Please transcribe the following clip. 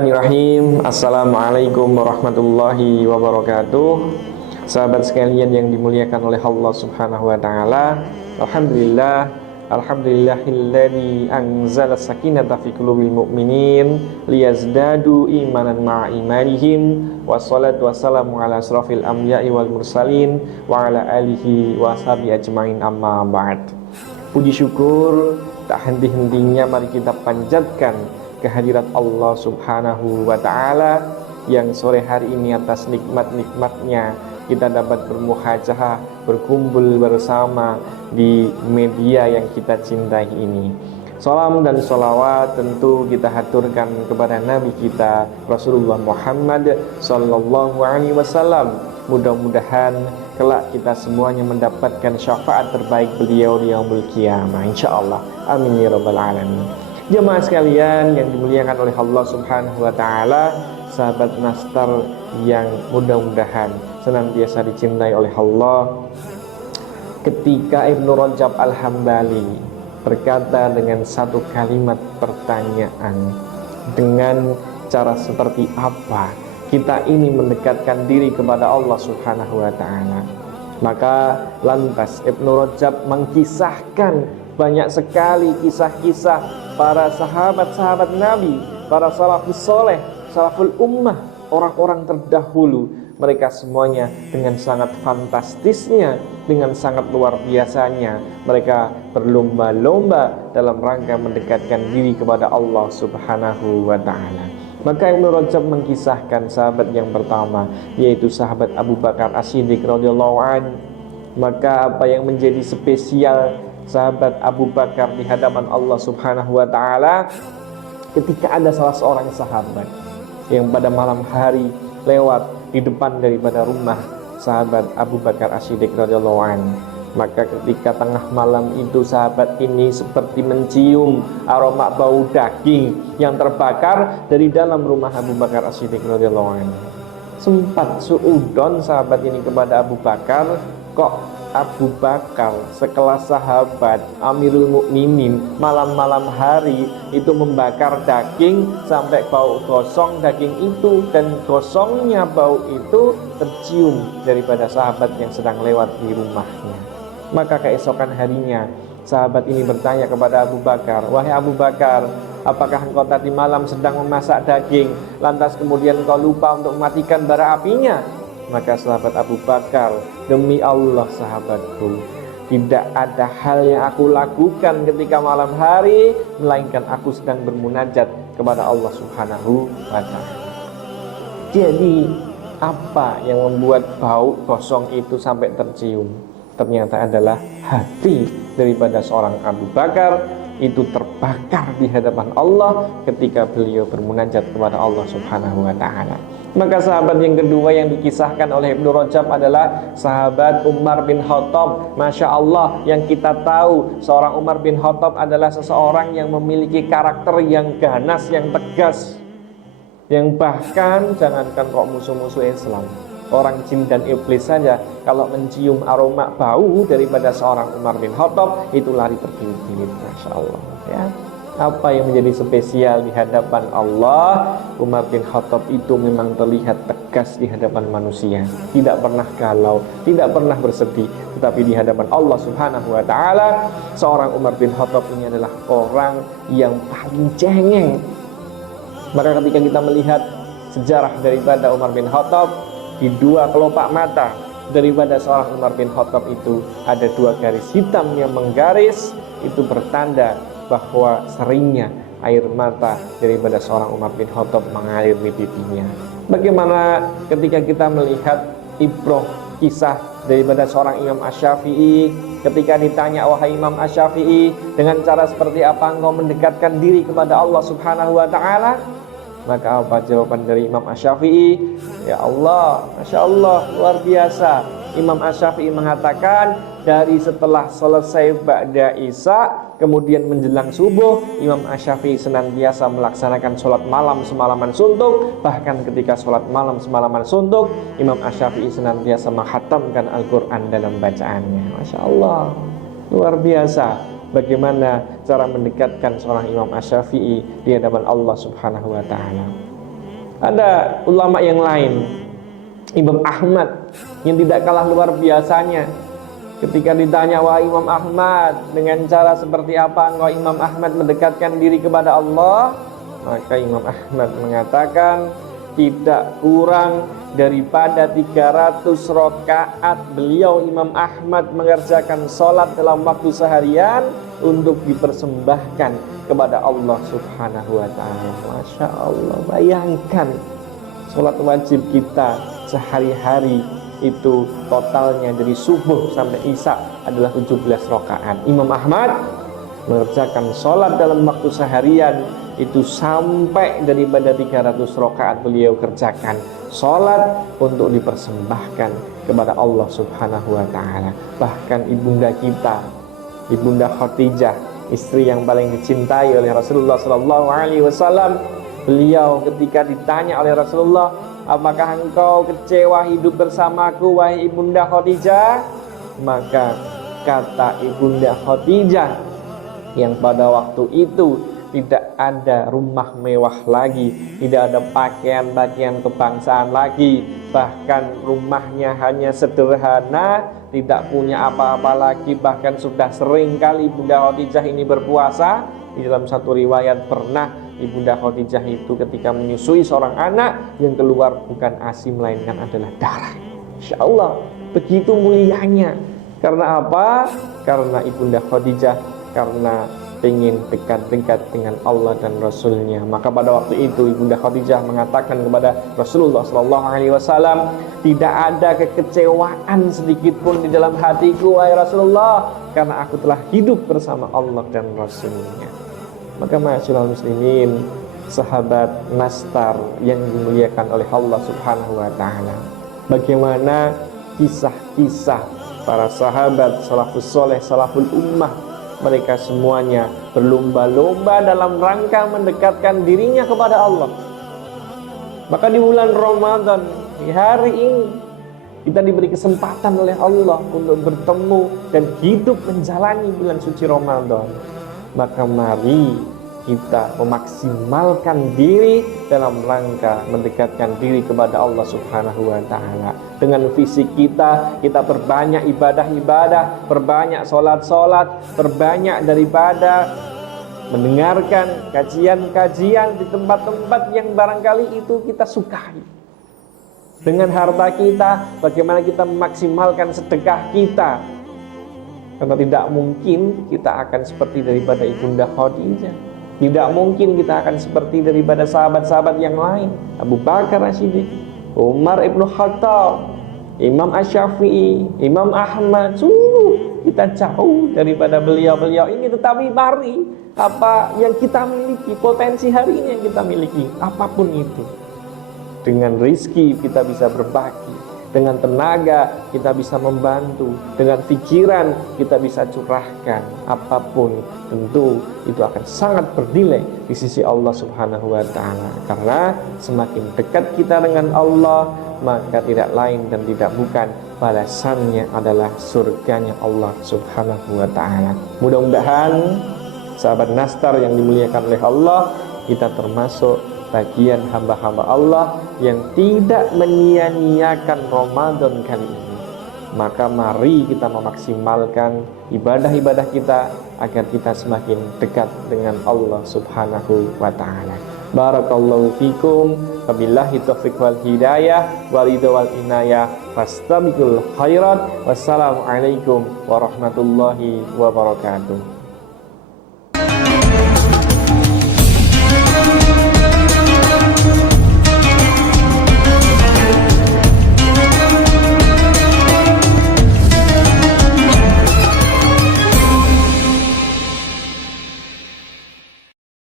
Bismillahirrahmanirrahim. Assalamualaikum warahmatullahi wabarakatuh. Sahabat sekalian yang dimuliakan oleh Allah Subhanahu wa taala. Alhamdulillahilladzi anzala sakinata fi qulubil mu'minin liyazdadu imanan ma'a imanihim. Wassalatu wassalamu ala asrafil anbiya'i wal mursalin wa ala alihi wa sahbihi ajmain, amma ba'd. Puji syukur tak henti-hentinya mari kita panjatkan kehadirat Allah Subhanahu wa ta'ala yang sore hari ini atas nikmat-nikmatnya kita dapat bermuhajahah, berkumpul bersama di media yang kita cintai ini. Salam dan sholawat tentu kita haturkan kepada Nabi kita Rasulullah Muhammad Sallallahu Alaihi Wasallam. Mudah-mudahan kelak kita semuanya mendapatkan syafaat terbaik beliau di yaumul qiyamah, insyaallah. Amin ya rabbal alamin. Jemaah sekalian yang dimuliakan oleh Allah Subhanahu wa taala, sahabat Nastar yang mudah-mudahan senantiasa dicintai oleh Allah. Ketika Ibnu Rajab Al-Hambali berkata dengan satu kalimat pertanyaan, dengan cara seperti apa kita ini mendekatkan diri kepada Allah Subhanahu wa taala, maka lantas Ibnu Rajab mengkisahkan banyak sekali kisah-kisah para sahabat-sahabat Nabi, para salafus soleh, salaful ummah, orang-orang terdahulu. Mereka semuanya dengan sangat fantastisnya, dengan sangat luar biasanya mereka berlomba-lomba dalam rangka mendekatkan diri kepada Allah Subhanahu wa ta'ala. Maka Ibnu Rajab mengkisahkan sahabat yang pertama, yaitu sahabat Abu Bakar As-Siddiq radhiyallahu anhu. Maka apa yang menjadi spesial sahabat Abu Bakar di hadapan Allah Subhanahu wa ta'ala, ketika ada salah seorang sahabat yang pada malam hari lewat di depan daripada rumah sahabat Abu Bakar As-Siddiq radhiyallahu anhu. Maka ketika tengah malam itu sahabat ini seperti mencium aroma bau daging yang terbakar dari dalam rumah Abu Bakar As-Siddiq radhiyallahu anhu. Sempat suudon sahabat ini kepada Abu Bakar, kok Abu Bakar sekelas sahabat Amirul Mukminin malam-malam hari itu membakar daging sampai bau gosong daging itu, dan gosongnya bau itu tercium daripada sahabat yang sedang lewat di rumahnya. Maka keesokan harinya sahabat ini bertanya kepada Abu Bakar, wahai Abu Bakar, apakah engkau tadi malam sedang memasak daging lantas kemudian engkau lupa untuk mematikan bara apinya? Maka sahabat Abu Bakar, demi Allah sahabatku, tidak ada hal yang aku lakukan ketika malam hari melainkan aku sedang bermunajat kepada Allah Subhanahu wa ta'ala. Jadi apa yang membuat bau gosong itu sampai tercium? Ternyata adalah hati daripada seorang Abu Bakar itu terbakar di hadapan Allah ketika beliau bermunajat kepada Allah Subhanahu wa ta'ala. Maka sahabat yang kedua yang dikisahkan oleh Ibnu Rajab adalah sahabat Umar bin Khattab. Masya Allah, yang kita tahu seorang Umar bin Khattab adalah seseorang yang memiliki karakter yang ganas, yang tegas, yang bahkan jangankan kok musuh-musuh Islam, orang jin dan iblis saja kalau mencium aroma bau daripada seorang Umar bin Khattab itu lari terkilir-kilir. Masya Allah ya. Apa yang menjadi spesial di hadapan Allah, Umar bin Khattab itu memang terlihat tegas di hadapan manusia, tidak pernah galau, tidak pernah bersedih. Tetapi di hadapan Allah Subhanahu wa ta'ala, seorang Umar bin Khattab ini adalah orang yang paling cengeng. Maka ketika kita melihat sejarah daripada Umar bin Khattab, di dua kelopak mata daripada seorang Umar bin Khattab itu ada dua garis hitam yang menggaris, itu bertanda bahwa seringnya air mata daripada seorang Umar bin Khattab mengalir di pipinya. Bagaimana ketika kita melihat ibrah kisah daripada seorang Imam Asy-Syafi'i, ketika ditanya, wahai Imam Asy-Syafi'i, dengan cara seperti apa engkau mendekatkan diri kepada Allah Subhanahu wa ta'ala? Maka apa jawaban dari Imam Asy-Syafi'i? Ya Allah, Masya Allah, luar biasa. Imam Asy-Syafi'i mengatakan, dari setelah selesai ba'da Isya kemudian menjelang subuh, Imam Asy-Syafi'i senantiasa melaksanakan sholat malam semalaman suntuk. Bahkan ketika sholat malam semalaman suntuk, Imam Asy-Syafi'i senantiasa menghatamkan Al-Quran dalam bacaannya. Masya Allah, luar biasa. Bagaimana cara mendekatkan seorang Imam Asy-Syafi'i di hadapan Allah Subhanahu wa ta'ala. Ada ulama yang lain, Imam Ahmad, yang tidak kalah luar biasanya. Ketika ditanya, wahai Imam Ahmad, dengan cara seperti apa engkau Imam Ahmad mendekatkan diri kepada Allah? Maka Imam Ahmad mengatakan, tidak kurang daripada 300 rakaat beliau Imam Ahmad mengerjakan sholat dalam waktu seharian untuk dipersembahkan kepada Allah Subhanahu wa ta'ala. Masya Allah, bayangkan sholat wajib kita sehari-hari itu totalnya dari subuh sampai isya adalah 17 rakaat. Imam Ahmad mengerjakan sholat dalam waktu seharian itu sampai daripada 300 rakaat beliau kerjakan sholat untuk dipersembahkan kepada Allah Subhanahu wa ta'ala. Bahkan ibunda kita, Ibunda Khadijah, istri yang paling dicintai oleh Rasulullah SAW, beliau ketika ditanya oleh Rasulullah, apakah engkau kecewa hidup bersamaku wahai Ibunda Khadijah? Maka kata Ibunda Khadijah, yang pada waktu itu tidak ada rumah mewah lagi, tidak ada pakaian-pakaian kebangsaan lagi, bahkan rumahnya hanya sederhana, tidak punya apa-apa lagi. Bahkan sudah sering kali Ibunda Khadijah ini berpuasa. Di dalam satu riwayat pernah Ibunda Khadijah itu ketika menyusui seorang anak, yang keluar bukan ASI melainkan adalah darah. Insya Allah begitu mulianya. Karena apa? Karena Ibunda Khadijah karena ingin dekat-dekat dengan Allah dan Rasulnya. Maka pada waktu itu Ibunda Khadijah mengatakan kepada Rasulullah SAW, tidak ada kekecewaan sedikit pun di dalam hatiku wahai Rasulullah, karena aku telah hidup bersama Allah dan Rasulnya. Maka ma'asyiral muslimin, sahabat Nastar yang dimuliakan oleh Allah Subhanahu wa ta'ala, bagaimana kisah-kisah para sahabat salafus soleh, salaful ummah, mereka semuanya berlomba-lomba dalam rangka mendekatkan dirinya kepada Allah. Maka di bulan Ramadan, di hari ini, kita diberi kesempatan oleh Allah untuk bertemu dan hidup menjalani bulan suci Ramadan. Maka mari kita memaksimalkan diri dalam rangka mendekatkan diri kepada Allah Subhanahu wa ta'ala. Dengan fisik kita perbanyak ibadah-ibadah, perbanyak sholat-sholat, perbanyak daripada mendengarkan kajian-kajian di tempat-tempat yang barangkali itu kita sukai. Dengan harta kita, bagaimana kita memaksimalkan sedekah kita, karena tidak mungkin kita akan seperti daripada Ibunda Khadijah. Tidak mungkin kita akan seperti daripada sahabat-sahabat yang lain, Abu Bakar As-Siddiq, Umar ibn Khattab, Imam Asy-Syafi'i, Imam Ahmad. Sungguh kita jauh daripada beliau-beliau ini. Tetapi mari, apa yang kita miliki, potensi hari ini yang kita miliki, apapun itu, dengan rizki kita bisa berbagi, dengan tenaga kita bisa membantu, dengan pikiran kita bisa curahkan, apapun tentu itu akan sangat bernilai di sisi Allah Subhanahu wa ta'ala. Karena semakin dekat kita dengan Allah, maka tidak lain dan tidak bukan balasannya adalah surganya Allah Subhanahu wa ta'ala. Mudah-mudahan sahabat Nastar yang dimuliakan oleh Allah, kita termasuk bagian hamba-hamba Allah yang tidak menyia-nyiakan Ramadan kali ini. Maka mari kita memaksimalkan ibadah-ibadah kita agar kita semakin dekat dengan Allah Subhanahu wa ta'ala. Barakallahu fikum, wabillahi taufiq wal hidayah, walidha wal inayah, fastabiqul khairat. Wassalamualaikum warahmatullahi wabarakatuh.